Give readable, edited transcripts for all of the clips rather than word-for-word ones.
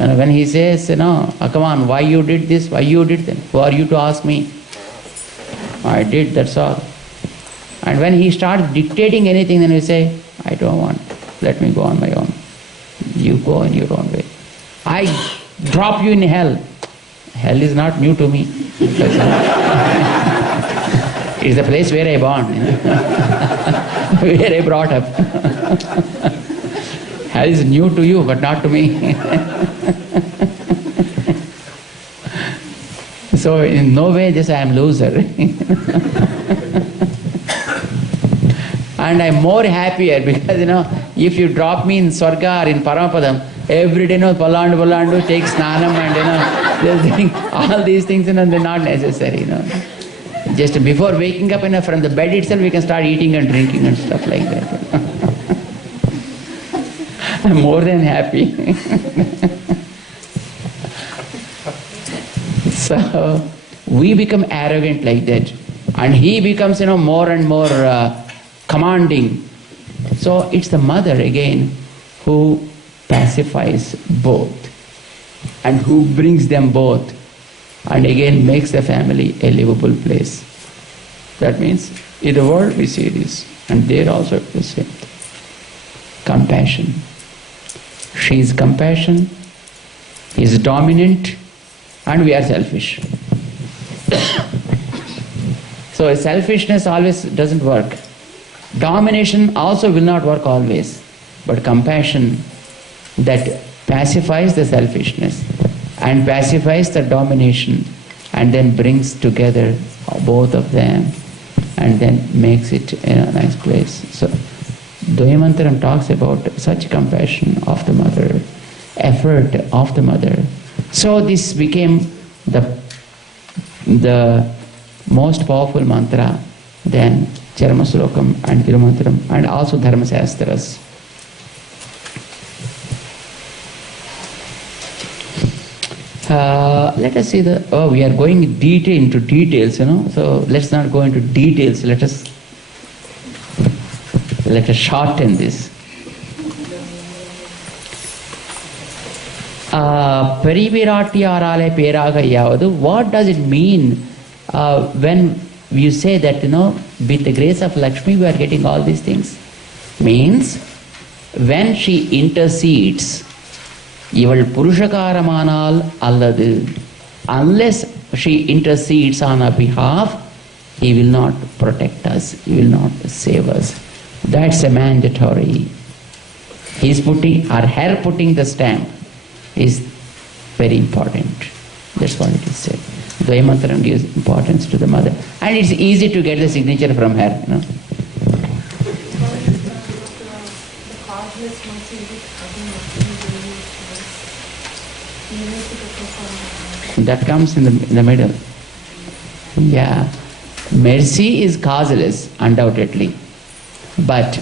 And when he says, come on, why you did this, why you did that, who are you to ask me? I did, that's all. And when he starts dictating anything, then we say, I don't want, let me go on my own. You go in your own way. I drop you in hell. Hell is not new to me. It's the place where I born, where I brought up. Hell is new to you, but not to me. So in no way just I am loser. And I'm more happier because, if you drop me in Swarga or in Paramapadam, every day, Pallandu, take Snanam and, all these things, they're not necessary, Just before waking up, from the bed itself, we can start eating and drinking and stuff like that. I'm more than happy. So, we become arrogant like that. And he becomes, more and more commanding. So, it's the mother again who pacifies both and who brings them both and again makes the family a livable place. That means in the world we see this, and there also the same thing. Compassion. She is compassion, he is dominant, and we are selfish. So selfishness always doesn't work. Domination also will not work always. But compassion that pacifies the selfishness and pacifies the domination and then brings together both of them and then makes it a nice place. So Dvayamantaram talks about such compassion of the mother, effort of the mother. So this became the most powerful mantra than Charmaslokam and Tirumantaram and also Dharmasastras. Let us see we are going into details, so let's not go into details, let us shorten this. Periviratiyarale peraga yavadu, what does it mean when you say that, with the grace of Lakshmi we are getting all these things? Means, when she intercedes, இவள் புருஷகாரமானால் அல்லது, unless she intercedes on our behalf, he will not protect us, he will not save us. That's a mandatory. He's putting, or her putting the stamp is very important. That's what it is said. Dvayamantaram gives importance to the mother. And it's easy to get the signature from her, That comes in the middle. Yeah. Mercy is causeless, undoubtedly. But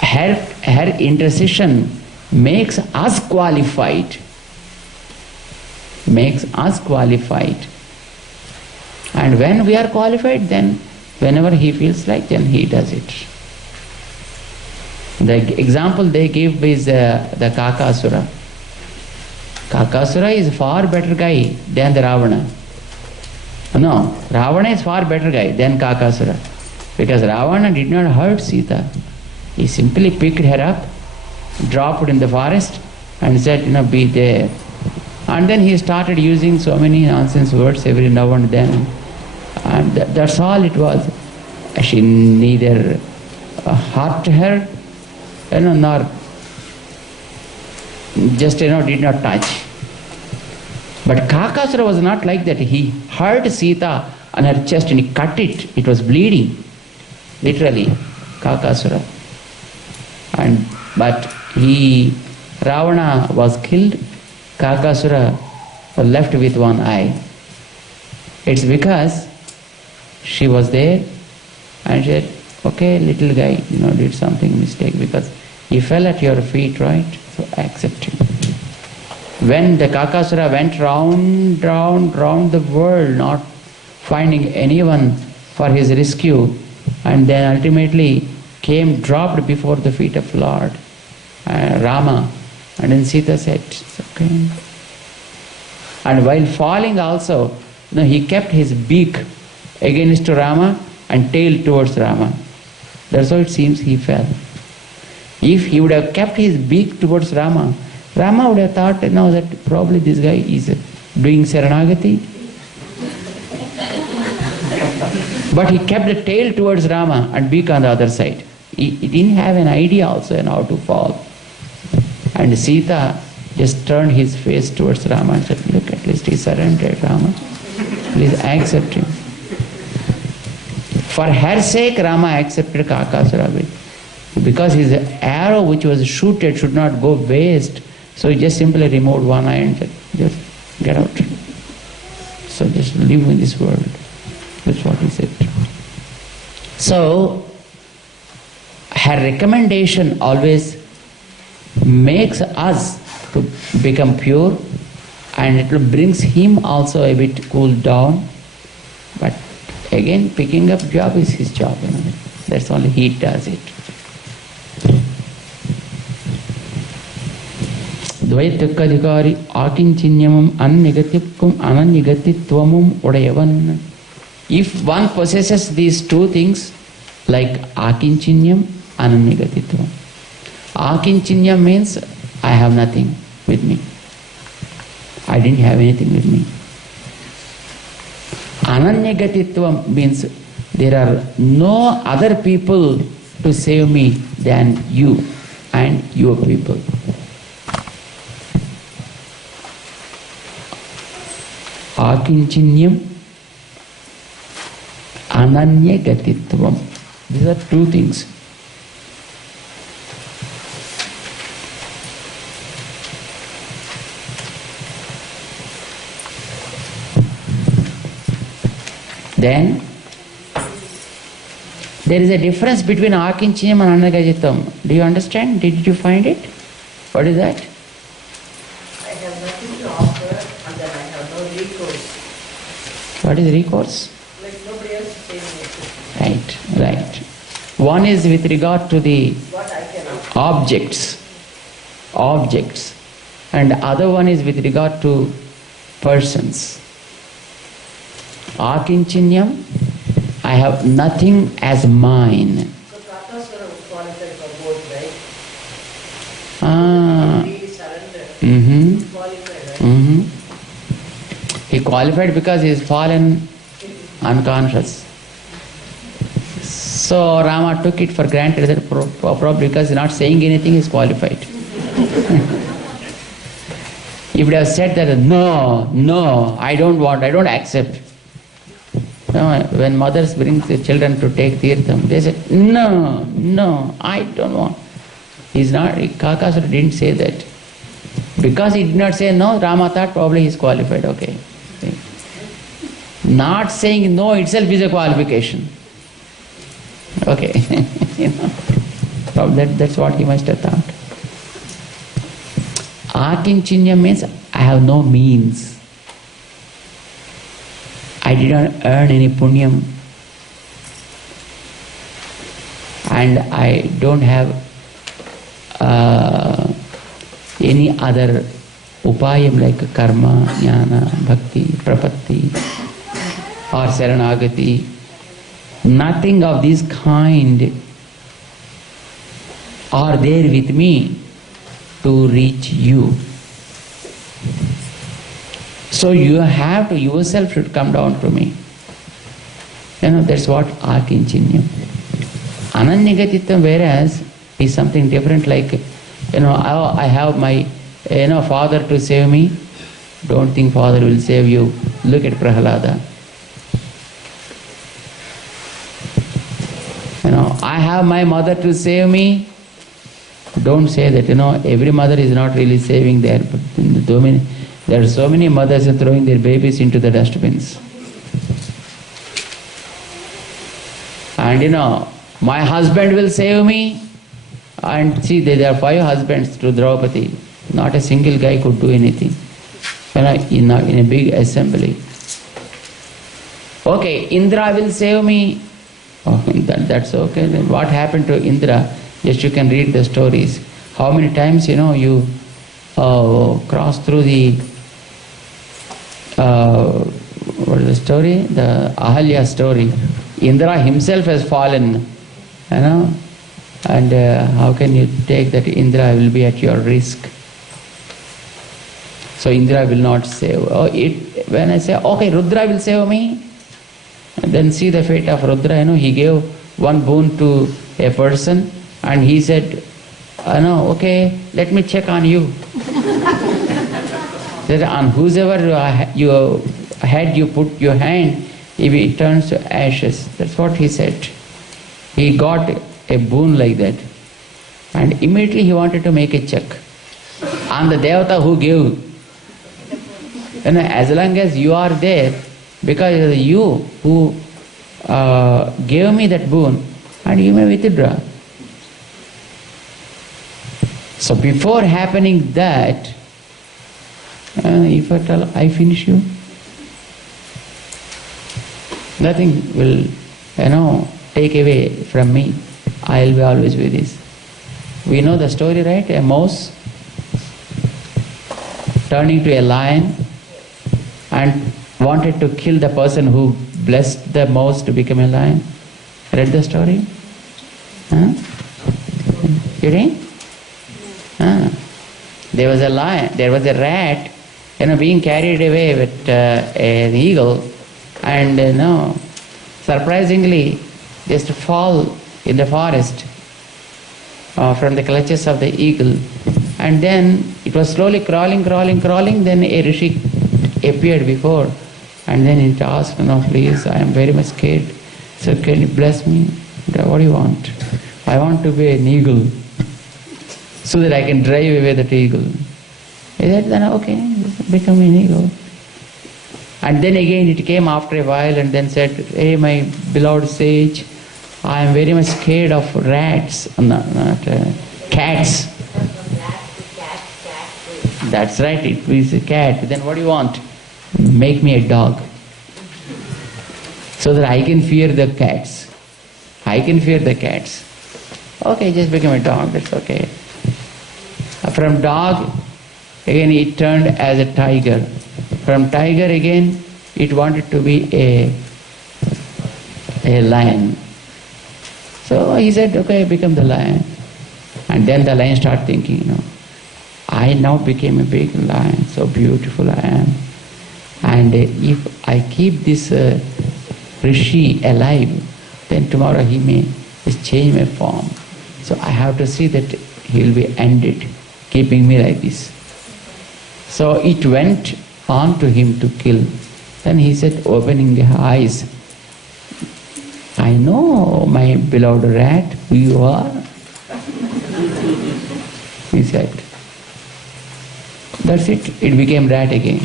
her intercession makes us qualified. Makes us qualified. And when we are qualified, then whenever he feels like, then he does it. The example they give is the Kakasura. Kakasura is a far better guy than the Ravana. No, Ravana is far better guy than Kakasura. Because Ravana did not hurt Sita. He simply picked her up, dropped in the forest and said, be there. And then he started using so many nonsense words every now and then. And that's all it was. She neither hurt her, nor just, did not touch. But Kakasura was not like that. He hurt Sita on her chest and he cut it. It was bleeding. Literally, Kakasura. But Ravana was killed. Kakasura was left with one eye. It's because she was there and she said, okay, little guy, did something mistake because he fell at your feet, right? So accept him. When the Kakasura went round the world, not finding anyone for his rescue, and then ultimately dropped before the feet of Lord Rama, And then Sita said, it's okay. And while falling also, he kept his beak against Rama and tail towards Rama. That's how it seems he fell. If he would have kept his beak towards Rama, Rama would have thought, that probably this guy is doing Saranagati. But he kept the tail towards Rama and beak on the other side. He didn't have an idea also on how to fall. And Sita just turned his face towards Rama and said, look, at least he surrendered, Rama. Please accept him. For her sake, Rama accepted Kakasura. Because his arrow which was shooted should not go waste. So he just simply removed one eye and said, just get out. So just live in this world. That's what he said. So, her recommendation always makes us to become pure, and it brings him also a bit cooled down. But again, picking up job is his job. That's only he does it. Dvaitakadhikari akinchinyamam annigatipkum anannigatittvamum udayavan. If one possesses these two things, like akinchinyam, anannigatitvam. Akinchinyam means I have nothing with me. I didn't have anything with me. Ananyagatitvam means there are no other people to save me than you and your people. Akinchinyam, ananyagatitvam. These are two things. Then, there is a difference between akinchinyam and ananyagatitvam. Do you understand? Did you find it? What is that? I have nothing to offer and then I have no recourse. What is recourse? Like nobody else is saying it. Right. One is with regard to the What I can offer. objects, and other one is with regard to persons. Akinchinyam, I have nothing as mine. So Kakasura was qualified for both, right? Ah. He really surrendered. He qualified, right? He qualified because he is fallen unconscious. So Rama took it for granted that probably because he is not saying anything, he is qualified. He would have said that, no, I don't want, I don't accept. No, when mothers bring the children to take tirtham, they said, no, I don't want. He's not, Kakasura didn't say that. Because he did not say no, Rama thought probably he is qualified, okay. Not saying no itself is a qualification. Okay. That's what he must have thought. Akinchinyam means I have no means. I did not earn any punyam. And I don't have any other upayam like karma, jnana, bhakti, prapatti or saranagati. Nothing of this kind are there with me to reach you. So you have to, yourself should come down to me. That's what akinchinyam. Ananyagatitvam, whereas, is something different, like, I have my, father to save me. Don't think father will save you. Look at Prahalada. I have my mother to save me. Don't say that, every mother is not really saving there. But there are so many mothers throwing their babies into the dustbins. And my husband will save me. And see, there are 5 husbands to Draupadi. Not a single guy could do anything. In a big assembly. Okay, Indra will save me. Oh, that's okay. Then what happened to Indra? Just you can read the stories. How many times, you crossed through the, what is the story? The Ahalya story. Indra himself has fallen, you know, and how can you take that Indra will be at your risk? So Indra will not save. When I say, okay, Rudra will save me, and then see the fate of Rudra, you know, he gave one boon to a person and he said, no, okay, let me check on you. That on whosoever you had you put your hand, if it turns to ashes. That's what he said. He got a boon like that. And immediately he wanted to make a check on the Devata who gave. You know, as long as you are there, because it is you who gave me that boon, and you may withdraw. So before happening that, if at all I finish you, nothing will, you know, take away from me. I will be always with this. We know the story, right? A mouse turning to a lion and wanted to kill the person who blessed the mouse to become a lion. Read the story? Huh? You didn't? There was a lion, there was a rat, you know, being carried away with an eagle, and surprisingly just fall in the forest from the clutches of the eagle. And then it was slowly crawling, then a rishi appeared before, and then it asked, no, please, I am very much scared, so can you bless me? What do you want? I want to be an eagle, so that I can drive away that eagle. He said, then okay, become an eagle. And then again it came after a while and then said, hey, my beloved sage, I am very much scared of rats, not cats. That's right, it is a cat. Then what do you want? Make me a dog, so that I can fear the cats. I can fear the cats. Okay, just become a dog, that's okay. From dog, again it turned as a tiger. From tiger again, it wanted to be a lion. So he said, okay, become the lion. And then the lion started thinking, I now became a big lion, so beautiful I am. And if I keep this rishi alive, then tomorrow he may just change my form. So I have to see that he will be ended, keeping me like this. So it went on to him to kill. Then he said, opening the eyes, I know, my beloved rat, who you are. He said. That's it. It became rat again.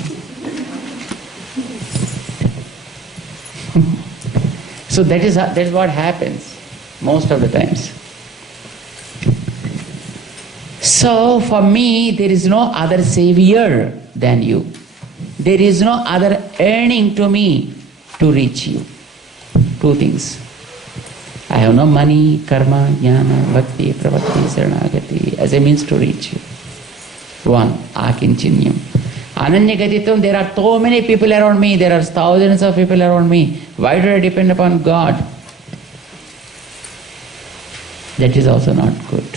So that is what happens most of the times. So for me, there is no other savior than you. There is no other earning to me to reach you. Two things. I have no money, karma, jnana, bhakti, pravatti, saranagati as a means to reach you. One, akinchinyam. Ananyagatitam, there are so many people around me, there are thousands of people around me. Why do I depend upon God? That is also not good.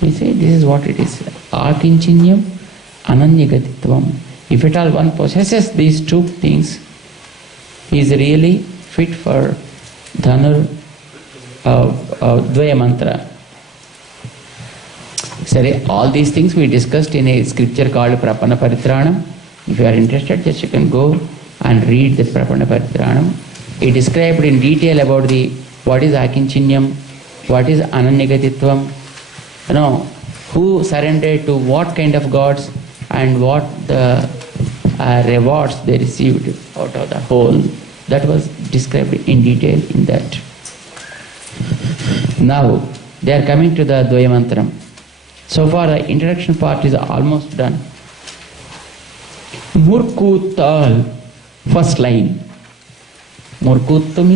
You see, this is what it is. Akinchinyam, ananyagatitvam. If at all one possesses these two things, he is really fit for Dhanur Dvaya Mantra. Sorry, all these things we discussed in a scripture called Prapanna Paritranam. If you are interested, just you can go and read the Prapanna Paritranam. It described in detail about what is Akinchinyam, what is Ananyagatitvam, who surrendered to what kind of gods and what the rewards they received out of the whole. That was described in detail in that. Now, they are coming to the Dvaya Mantram. So far, the introduction part is almost done. Murkutal, first line. Murkut means